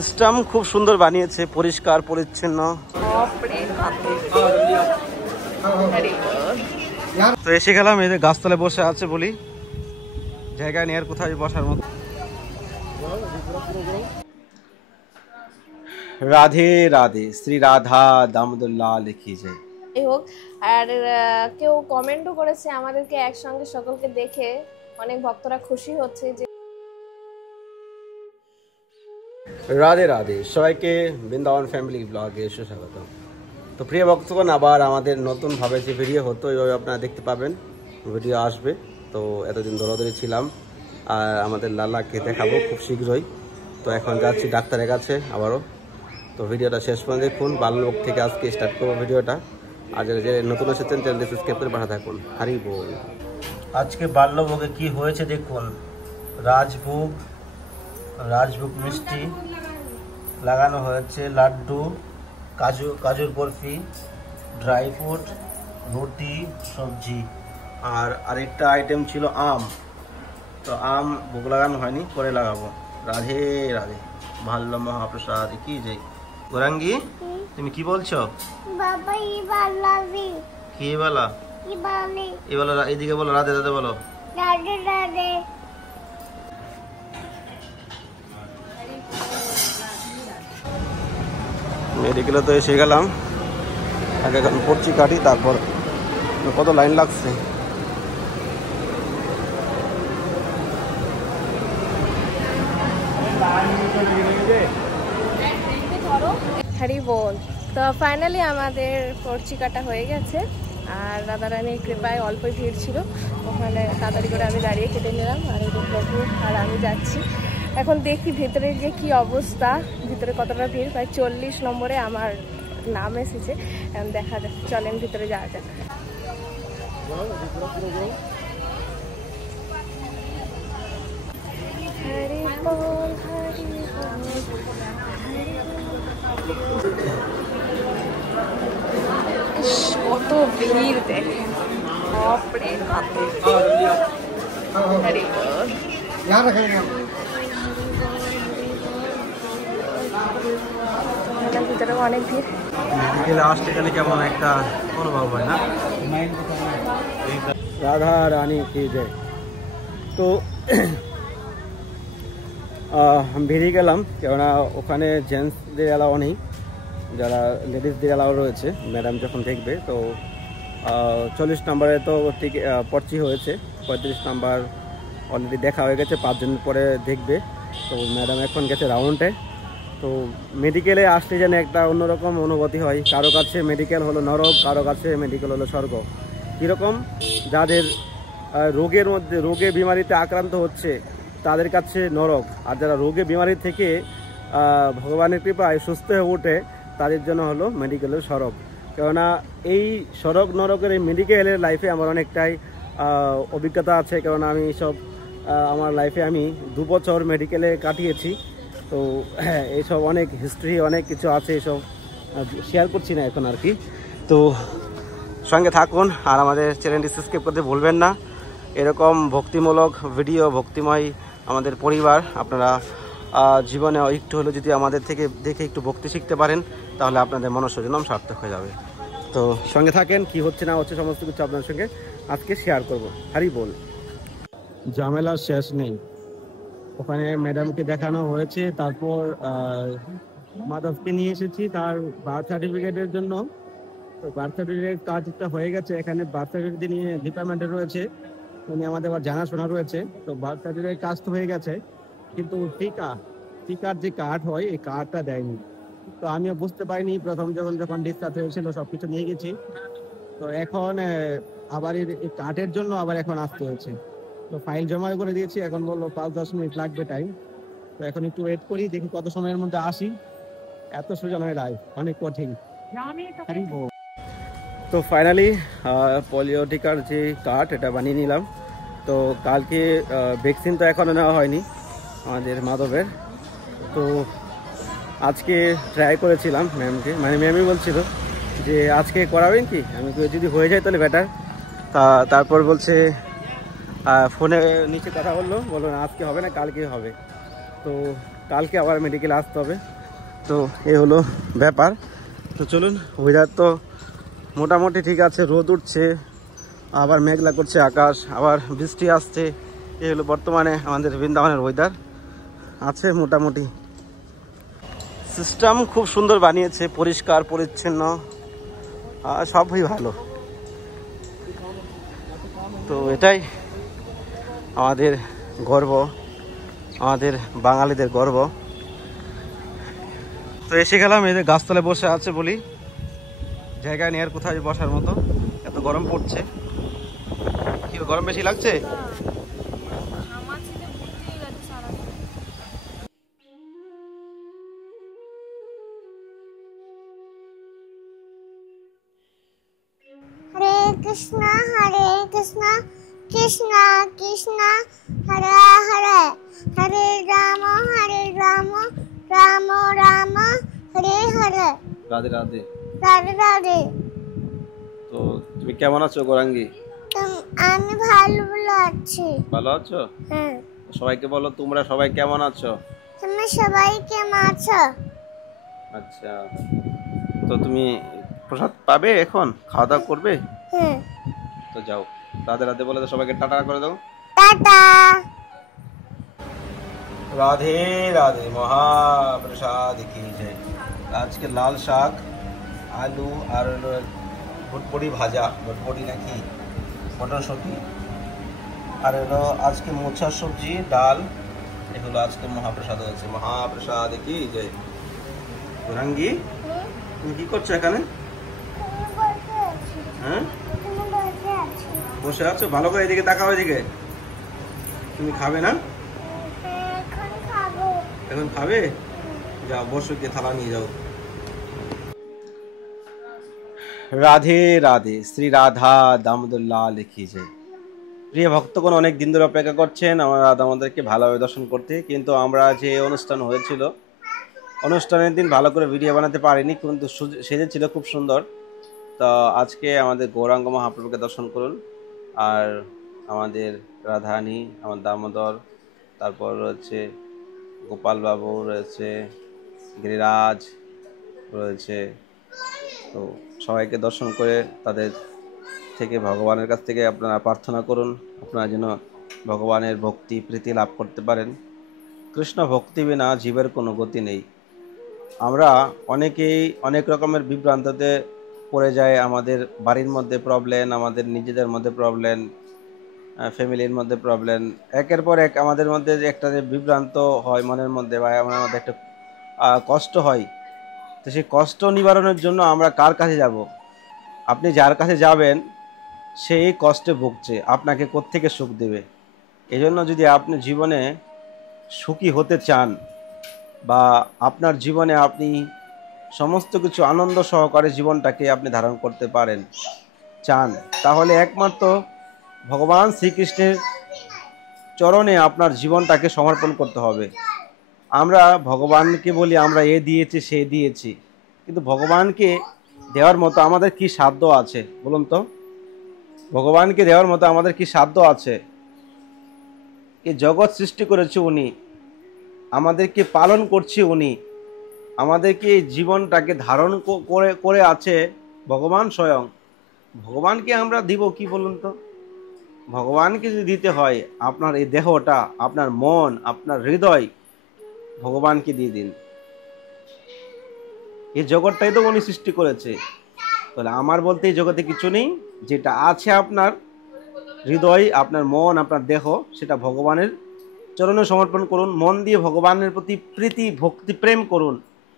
System খুব সুন্দর বানিয়েছে, পরিষ্কার পরিচ্ছন্ন। তো এসে গেলাম, এই যে গাছতলায় বসে আছে বলি, জায়গা নিয়ে আর কোথায় বসার মতো। রাধে রাধে, শ্রী রাধা দামোদর লাল কি জয়। এই হোক। আর কেউ কমেন্টও করেছে আমাদেরকে একসঙ্গে সকলকে দেখে, অনেক ভক্তরা খুশি হচ্ছে যে। রাধে রাধে, সবাইকে বৃন্দাবন ফ্যামিলি ব্লগে সুস্বাগত। তো প্রিয় ভক্তগণ, আবার আমাদের নতুনভাবে যে ভিডিও হতো এইভাবে আপনারা দেখতে পাবেন, ভিডিও আসবে। তো এতদিন দৌড়াদৌড়ি ছিলাম, আর আমাদের লালাকে দেখাবো খুব শীঘ্রই। তো এখন যাচ্ছি ডাক্তারের কাছে আবারও। তো ভিডিওটা শেষ পর্যন্ত দেখুন, বাল্যভোগ থেকে আজকে স্টার্ট করবো ভিডিওটা। আর যে নতুন এসেছেন চ্যানেলটি সাবস্ক্রাইব করে পাঠা থাকুন। হারি বল। আজকে বাল্যভোগে কি হয়েছে দেখুন। রাজভোগ মিষ্টি লাগানো হয়েছে, লাড্ডু, কাজুর বরফি, ড্রাই ফ্রুট, রুটি, সবজি, আর আরেকটা আইটেম ছিল আম। তো আম ভোগ লাগানো হয়নি, পরে লাগাবো। রাধে রাধে, ভাল্য মহাপ্রসাদ কি জয়। গোরাঙ্গি, তুমি কি বলছো? বাবা কি বলা? এই বলো, এইদিকে বলো, রাধে রাধে বলো। রাধে রাধে। মেডিকেলে তো এসে গেলাম, আগে এখন পড়ছি কাটি, তারপর কত লাইন লাগছে। হ্যারি বল। তো ফাইনালি আমাদের পর্চি কাটা হয়ে গেছে, আর রাধারানীর কৃপায় অল্প ভিড় ছিল, ওখানে তাড়াতাড়ি করে আমি দাঁড়িয়ে কেটে নিলাম। আর এই প্রভু আর আমি যাচ্ছি এখন, দেখি ভিতরে যে কি অবস্থা, ভিতরে কতটা ভিড়। প্রায় 40 নম্বরে আমার নাম এসেছে, দেখা যাক, চলেন ভিতরে যাওয়া যাক। হরি বল হরি বল। কত ভিড় দেখেন, বাপরে বাপরে। হরি বল। ভিতরে অনেক ভিড়। মেডিকেলে আসতে গেলে কেমন একটা অনুভব হয় না? রাধা রানী কি জয়। তো বেরিয়ে গেলাম, কেননা ওখানে জেন্টসদের অ্যালাউ নেই, যারা লেডিসদের অ্যালাউ রয়েছে। ম্যাডাম যখন দেখবে, তো 40 নম্বরে তো পর্চি হয়েছে, 35 নাম্বার অলরেডি দেখা হয়ে গেছে, 5 জন পরে দেখবে। তো ম্যাডাম এখন গেছে রাউন্ডে। তো মেডিকেলে আসলে যেন একটা অন্যরকম অনুভূতি হয়। কারো কাছে মেডিকেল হলো নরক, কারো কাছে মেডিকেল হলো স্বর্গ। কীরকম? যাদের রোগে বিমারিতে আক্রান্ত হচ্ছে তাদের কাছে নরক, আর যারা রোগে বিমারি থেকে ভগবানের কৃপায় সুস্থ হয়ে ওঠে তাদের জন্য হলো মেডিকেলের স্বর্গ। কেননা এই স্বর্গ নরকের এই মেডিকেলের লাইফে আমার অনেকটাই অভিজ্ঞতা আছে, কেননা আমি সব আমার লাইফে আমি 2 বছর মেডিকেলে কাটিয়েছি। তো এইসব অনেক হিস্ট্রি, অনেক কিছু আছে, এসব শেয়ার করছি না এখন আর কি। তো সঙ্গে থাকুন, আর আমাদের চ্যানেলটি সাবস্ক্রাইব করতে ভুলবেন না। এরকম ভক্তিমূলক ভিডিও, ভক্তিময় আমাদের পরিবার, আপনারা জীবনে একটু হলেও যদি আমাদের থেকে দেখে একটু ভক্তি শিখতে পারেন, তাহলে আপনাদের মনুষ্যজন্ম সার্থক হয়ে যাবে। তো সঙ্গে থাকেন, কি হচ্ছে না হচ্ছে সমস্ত কিছু আপনার সঙ্গে আজকে শেয়ার করব। হারি বল। ঝামেলার শেষ নেই। ওখানে ম্যাডামকে দেখানো হয়েছে, তারপর মাধবকে নিয়ে এসেছি তার বার্থ সার্টিফিকেটের জন্য। তো বার্থ সার্টিফিকেট কাজটা হয়ে গেছে, এখানে বার্থ সার্টিফিকেট নিয়ে ডিপার্টমেন্টে রয়েছে, উনি আমাদের আবার জানাশোনা রয়েছে। তো বার্থ সার্টিফিকেট কাজ তো হয়ে গেছে, কিন্তু টিকার যে কার্ড হয় এই কার্ডটা দেয়নি। তো আমিও বুঝতে পারিনি প্রথম, যখন ডিসচার্জ হয়েছিল সবকিছু নিয়ে গেছি। তো এখন আবার এই কার্ডের জন্য আবার এখন আসতে হয়েছে। তো ফাইল জমা করে দিয়েছি, এখন বললো 5-10 মিনিট লাগবে টাইম। তো এখন একটু ওয়েট করি, দেখি কত সময়ের মধ্যে আসি। এত সোজা নয় লাইফ, অনেক কঠিন। তো ফাইনালি পোলিও টিকার যে কার্ড এটা বানিয়ে নিলাম। তো কালকে ভ্যাকসিন তো এখনও নেওয়া হয়নি আমাদের মাধবের। তো আজকে ট্রাই করেছিলাম ম্যামকে, মানে ম্যামই বলছিল যে আজকে করাবেন কি, আমি যদি হয়ে যায় তাহলে বেটার। তারপর বলছে ফোনে নিচে কথা বললো না আজকে হবে না, কালকে হবে। তো কালকে আবার মেডিকেলে আসতে হবে। তো এই হলো ব্যাপার। তো চলুন, ওয়েদার তো মোটামুটি ঠিক আছে, রোদ উঠছে, আবার মেঘলা করছে আকাশ, আবার বৃষ্টি আসছে। এই হলো বর্তমানে আমাদের বৃন্দাবনের ওয়েদার আছে মোটামুটি। সিস্টেম খুব সুন্দর বানিয়েছে, পরিষ্কার পরিচ্ছন্ন, সবই ভালো। তো এটাই আমাদের গর্ব, আমাদের বাঙালিদের গর্ব। তো এসে গেলাম, এদের গাছতলায় বসে আছে বলি, জায়গায় নেই আর কোথায় বসার মতো, এত গরম পড়ছে। কি গরম বেশি লাগছে? হরে কৃষ্ণ কৃষ্ণ কৃষ্ণ হরে হরে, হরে রাম রাম রাম হরে হরে। রাধে রাধে। রাধে রাধে। তো তুমি কেমন আছো গৌরাঙ্গী? আমি ভালো আছি। ভালো আছো? হ্যাঁ। সবাইকে বলো তোমরা সবাই কেমন আছো? তুমি সবাই কেমন আছো? আচ্ছা, তো তুমি প্রসাদ পাবে এখন, খাওয়া দাওয়া করবে? হ্যাঁ। তো যাও, রাধে রাধে বলে তো সবাইকে টাটা করে দাও। টাটা। রাধে রাধে, মহাপ্রসাদ কি জয়। আজকে লাল শাক, আলু আর ভুটপুরি ভাজা, ভুটপুরি নাকি মটরশুঁটি, আর হলো আজকে মোচার সবজি, ডাল। এগুলো আজকে মহাপ্রসাদ হয়েছে। মহাপ্রসাদ কি জয়। গৌরাঙ্গী, তুমি কি করছো এখানে? হ্যাঁ, বসে আছো? ভালো করে এদিকে তাকাও, এদিকে। তুমি খাবে না? এখন খাবে? যাও বসো, গিয়ে থালা নিয়ে যাও। রাধে রাধে, শ্রী রাধা দামোদর লাল কি জয়। প্রিয় ভক্তগণ, অনেক দিন ধরে অপেক্ষা করছেন আমার রাধা আমাদেরকে ভালোভাবে দর্শন করতে, কিন্তু আমরা যে অনুষ্ঠান হয়েছিল, অনুষ্ঠানের দিন ভালো করে ভিডিও বানাতে পারিনি, কিন্তু সেজেছিল খুব সুন্দর। তো আজকে আমাদের গৌরাঙ্গ মহাপ্রভুকে দর্শন করুন, আর আমাদের রাধারানী, আমার দামোদর, তারপর রয়েছে গোপাল বাবু রয়েছে, গিরিরাজ রয়েছে। তো সবাইকে দর্শন করে তাদের থেকে ভগবানের কাছ থেকে আপনারা প্রার্থনা করুন, আপনারা যেন ভগবানের ভক্তি প্রীতি লাভ করতে পারেন। কৃষ্ণ ভক্তি বিনা জীবের কোনো গতি নেই। আমরা অনেকেই অনেক রকমের বিভ্রান্ততে পড়ে যায়। আমাদের বাড়ির মধ্যে প্রবলেম, আমাদের নিজেদের মধ্যে প্রবলেম, ফ্যামিলির মধ্যে প্রবলেম, একের পর এক আমাদের মধ্যে যে একটা যে বিভ্রান্ত হয় মনের মধ্যে, বা আমাদের মধ্যে একটা কষ্ট হয়। তো সেই কষ্ট নিবারণের জন্য আমরা কার কাছে যাব? আপনি যার কাছে যাবেন সেই কষ্টে ভুগছে, আপনাকে কোত্থেকে সুখ দেবে? এই জন্য যদি আপনি জীবনে সুখী হতে চান, বা আপনার জীবনে আপনি সমস্ত কিছু আনন্দ সহকারে জীবনটাকে আপনি ধারণ করতে পারেন চান, তাহলে একমাত্র ভগবান শ্রীকৃষ্ণের চরণে আপনার জীবনটাকে সমর্পণ করতে হবে। আমরা ভগবানকে বলি আমরা এ দিয়েছি সে দিয়েছি, কিন্তু ভগবানকে দেওয়ার মতো আমাদের কি সাধ্য আছে বলুন তো? ভগবানকে দেওয়ার মতো আমাদের কি সাধ্য আছে? এই জগৎ সৃষ্টি করেছে উনি, আমাদেরকে পালন করছে উনি, আমাদেরকে এই জীবনটাকে ধারণ করে আছে ভগবান স্বয়ং। ভগবানকে আমরা দিব কি বলুন তো? ভগবানকে যদি দিতে হয়, আপনার এই দেহটা, আপনার মন, আপনার হৃদয় ভগবানকে দিয়ে দিন। এই জগৎটাই তো উনি সৃষ্টি করেছে। তাহলে আমার বলতে এই জগতে কিছু নেই, যেটা আছে আপনার হৃদয়, আপনার মন, আপনার দেহ, সেটা ভগবানের চরণে সমর্পণ করুন। মন দিয়ে ভগবানের প্রতি প্রীতি ভক্তি প্রেম করুন,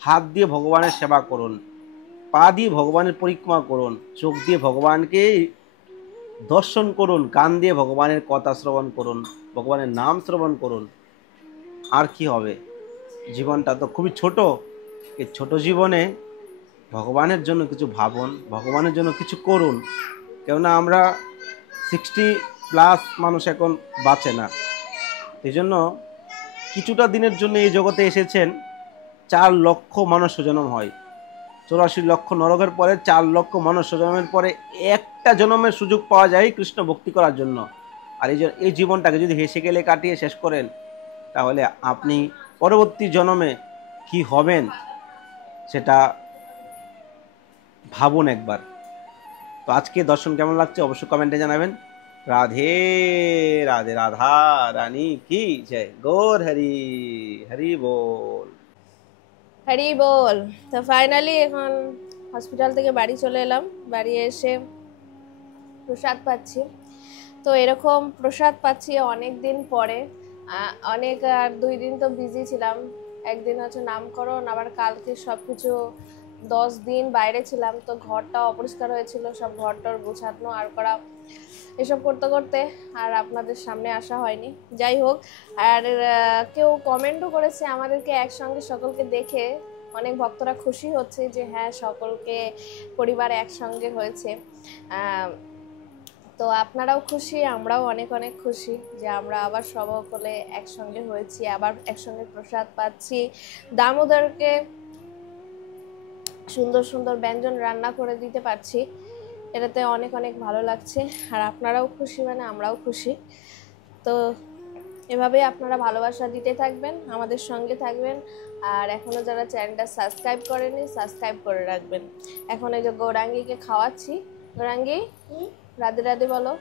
হাত দিয়ে ভগবানের সেবা করুন, পা দিয়ে ভগবানের পরিক্রমা করুন, চোখ দিয়ে ভগবানকে দর্শন করুন, কান দিয়ে ভগবানের কথা শ্রবণ করুন, ভগবানের নাম শ্রবণ করুন। আর কি হবে? জীবনটা তো খুবই ছোট। এই ছোট জীবনে ভগবানের জন্য কিছু ভাবুন, ভগবানের জন্য কিছু করুন। কেননা আমরা 60+ মানুষ এখন বাঁচে না। এই জন্য কিছুটা দিনের জন্য এই জগতে এসেছেন। 4 লক্ষ মনুষ্য জন্ম হয়, 84 লক্ষ নরকের পরে 4 লক্ষ মনুষ্য জন্মের পরে একটা জন্মের সুযোগ পাওয়া যায় কৃষ্ণ ভক্তি করার জন্য। আর এই জীবনটাকে যদি হেসে গেলে কাটিয়ে শেষ করেন, তাহলে আপনি পরবর্তী জন্মে কি হবেন সেটা ভাবুন একবার। তো আজকে দর্শন কেমন লাগছে অবশ্যই কমেন্টে জানাবেন। রাধে রাধে, রাধা রানী কি জয়, গৌর হরি হরি বল। হরি বল। তো ফাইনালি এখন হসপিটাল থেকে বাড়ি চলে এলাম। বাড়ি এসে প্রসাদ পাচ্ছি। তো এরকম প্রসাদ পাচ্ছি অনেক দিন পরে। অনেক আর 2 দিন তো বিজি ছিলাম। একদিন হচ্ছে নামকরণ, আবার কালকে সব কিছু 10 দিন বাইরে ছিলাম, তো ঘরটা অপরিষ্কার হয়েছিল, সব ঘরটার গোছানো আর করা, এসব করতে করতে আর আপনাদের সামনে আসা হয়নি। যাই হোক, আর কেউ কমেন্টও করেছে আমাদেরকে একসঙ্গে সকলকে দেখে, অনেক ভক্তরা খুশি হচ্ছে যে হ্যাঁ সকলকে পরিবার একসঙ্গে হয়েছে। তো আপনারাও খুশি, আমরাও অনেক অনেক খুশি যে আমরা আবার সকলে একসঙ্গে হয়েছি, আবার একসঙ্গে প্রসাদ পাচ্ছি। দামোদরকে সুন্দর সুন্দর ব্যঞ্জন রান্না করে দিতে পারছি, এটাতে অনেক অনেক ভালো লাগছে। আর আপনারাও খুশি মানে আমরাও খুশি। তো এভাবেই আপনারা ভালোবাসা দিতে থাকবেন, আমাদের সঙ্গে থাকবেন। আর এখনও যারা চ্যানেলটা সাবস্ক্রাইব করেনি সাবস্ক্রাইব করে রাখবেন। এখন এই যে গৌরাঙ্গীকে খাওয়াচ্ছি। গৌরাঙ্গী রাধে রাধে বলো,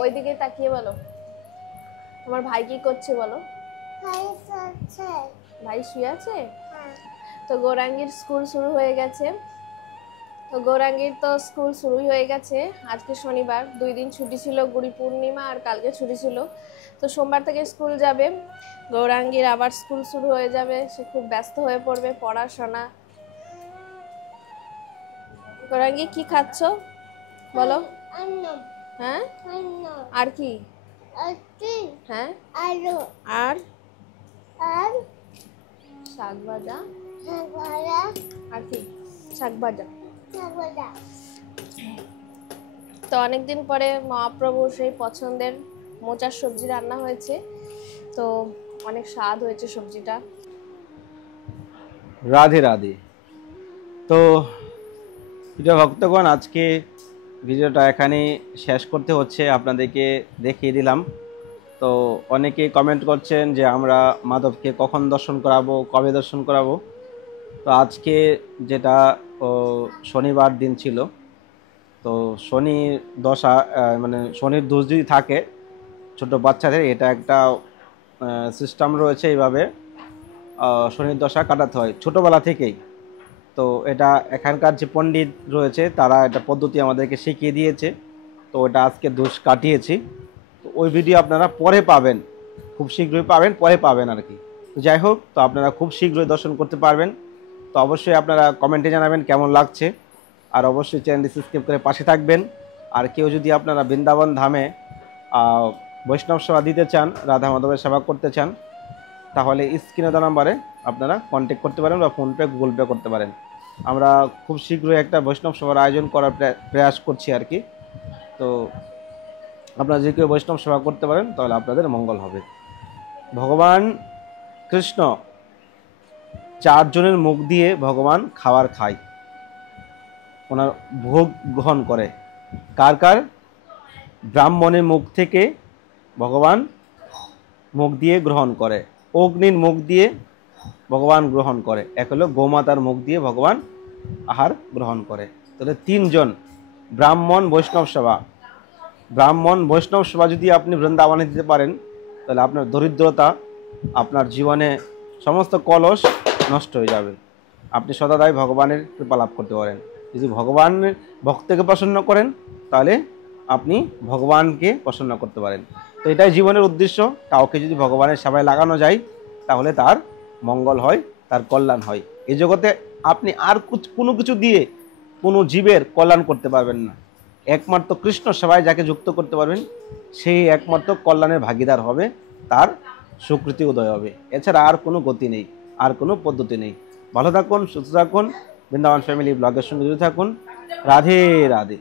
ওইদিকে তাকিয়ে বলো। তোমার ভাই কি করছে বলো? ভাই শুয়ে আছে। তো গৌরাঙ্গীর স্কুল শুরু হয়ে গেছে। তো গৌরাঙ্গীর তো স্কুল শুরুই হয়ে গেছে। আজকে শনিবার, 2 দিন ছুটি ছিল, গুড়ি পূর্ণিমা আর কালকে ছুটি ছিল। তো সোমবার থেকে স্কুল যাবে গৌরাঙ্গীর, আবার স্কুল শুরু হয়ে যাবে। সে খুব ব্যস্ত হয়ে পড়বে পড়াশোনা। গৌরাঙ্গী কি খাচ্ছ বলো? হ্যাঁ আর কি? হ্যাঁ আর শাক ভাজা। আর কি? শাক ভাজা। তো অনেকদিন পরে মহাপ্রভুর সেই পছন্দের মোচার সবজি রান্না হয়েছে, তো অনেক স্বাদ হয়েছে সবজিটা। রাধে রাধে। তো প্রিয় ভক্তগণ, আজকে ভিডিওটা এখানে শেষ করতে হচ্ছে, আপনাদেরকে দেখিয়ে দিলাম। তো অনেকে কমেন্ট করছেন যে আমরা মাধবকে কখন দর্শন করাবো, কবে দর্শন করাবো। তো আজকে যেটা শনিবার দিন ছিল, তো শনি দশা মানে শনির দোষ যদি থাকে ছোট বাচ্চাদের, এটা একটা সিস্টেম রয়েছে, এইভাবে শনির দশা কাটাতে হয় ছোটোবেলা থেকেই। তো এটা এখানকার যে পণ্ডিত রয়েছে তারা এটা পদ্ধতি আমাদেরকে শিখিয়ে দিয়েছে। তো এটা আজকে দোষ কাটিয়েছি। তো ওই ভিডিও আপনারা পরে পাবেন, খুব শীঘ্রই পাবেন, পরে পাবেন আর কি। তো যাই হোক, তো আপনারা খুব শীঘ্রই দর্শন করতে পারবেন। তো অবশ্যই আপনারা কমেন্টে জানাবেন কেমন লাগছে, আর অবশ্যই চ্যানেলটি সাবস্ক্রাইব করে পাশে থাকবেন। আর কেউ যদি আপনারা বৃন্দাবন ধামে বৈষ্ণব সেবা দিতে চান, রাধা মাধবের সেবা করতে চান, তাহলে স্ক্রিনে দেওয়া নাম্বারে আপনারা কন্ট্যাক্ট করতে পারেন বা ফোনপে গুগল পে করতে পারেন। আমরা খুব শীঘ্রই একটা বৈষ্ণব সেবার আয়োজন করার প্রয়াস করছি আর কি। তো আপনারা যে কেউ বৈষ্ণব সেবা করতে পারেন তাহলে আপনাদের মঙ্গল হবে। ভগবান কৃষ্ণ 4 জনের মুখ দিয়ে ভগবান খাবার খায়, ওনার ভোগ গ্রহণ করে। কার কার? ব্রাহ্মণের মুখ থেকে ভগবান মুখ দিয়ে গ্রহণ করে, অগ্নির মুখ দিয়ে ভগবান গ্রহণ করে, এক হলো গোমাতার মুখ দিয়ে ভগবান আহার গ্রহণ করে। তাহলে 3 জন ব্রাহ্মণ বৈষ্ণব সেবা, ব্রাহ্মণ বৈষ্ণব সেবা যদি আপনি বৃন্দাবনে দিতে পারেন, তাহলে আপনার দরিদ্রতা, আপনার জীবনে সমস্ত কলস নষ্ট হয়ে যাবে, আপনি সদাদাই ভগবানের কৃপা লাভ করতে পারেন। যদি ভগবান ভক্তকে প্রসন্ন করেন তাহলে আপনি ভগবানকে প্রসন্ন করতে পারেন। তো এটাই জীবনের উদ্দেশ্য। কাউকে যদি ভগবানের সেবায় লাগানো যায় তাহলে তার মঙ্গল হয়, তার কল্যাণ হয়। এই জগতে আপনি আর কোনো কিছু দিয়ে কোনো জীবের কল্যাণ করতে পারবেন না। একমাত্র কৃষ্ণ সেবায় যাকে যুক্ত করতে পারবেন সেই একমাত্র কল্যাণের ভাগিদার হবে, তার সুকৃতি উদয় হবে। এছাড়া আর কোনো গতি নেই, আর কোনো পদ্ধতি নেই। ভালো থাকুন, সুস্থ থাকুন, বৃন্দাবন ফ্যামিলি ব্লগের সঙ্গে জুড়ে থাকুন। রাধে রাধে।